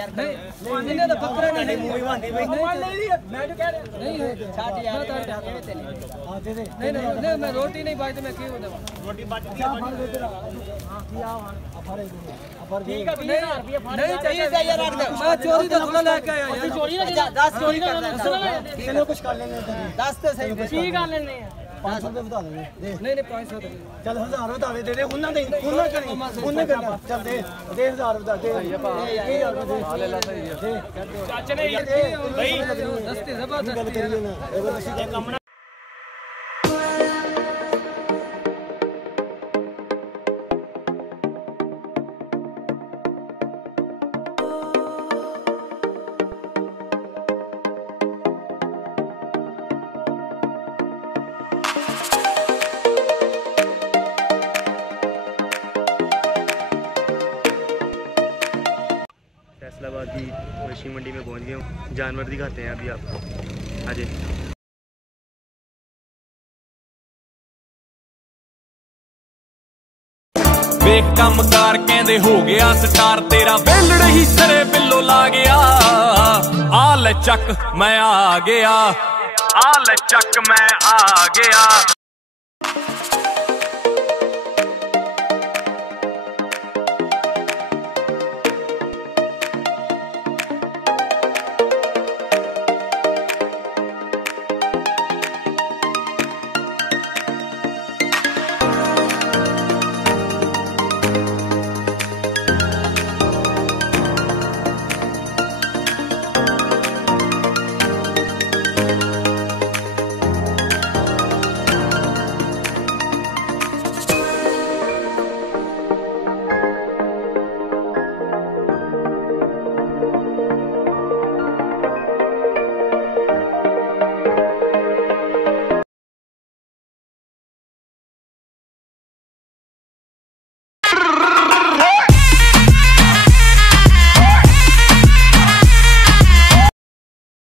नहीं तो बकरा नहीं मूवी बांधी भाई मैं तो कह रहा नहीं छाट यार नहीं मैं रोटी नहीं बात मैं क्यों दूं रोटी बात ठीक है 20000 रुपया नहीं चाहिए यार रख दे मैं चोरी तो थोड़ा लेके आया यार चोरी ना 10 चोरी करना चलो कुछ कर लेंगे 10 तो सही ठीक कर लेने 500 रुपए बता देंगे नहीं 500 चल 1000 बता दे दे उन्ना दे उन्ना करी उन्ना करना चल दे 1000 बता दे ले ला सही है चाचा ने भाई दस्ते जबरदस्त गल करिए ना जबरदस्ती फैसलाबाद की मछली मंडी में पहुंच गए हूँ। जानवर दिखाते हैं अभी आपको। आजे वेख कम कार कहंदे हो गया स्टार तेरा वेलड़ ही सरे बिल्लो ला गया आ ले चक मैं आ गया आ ले चक मैं आ गया।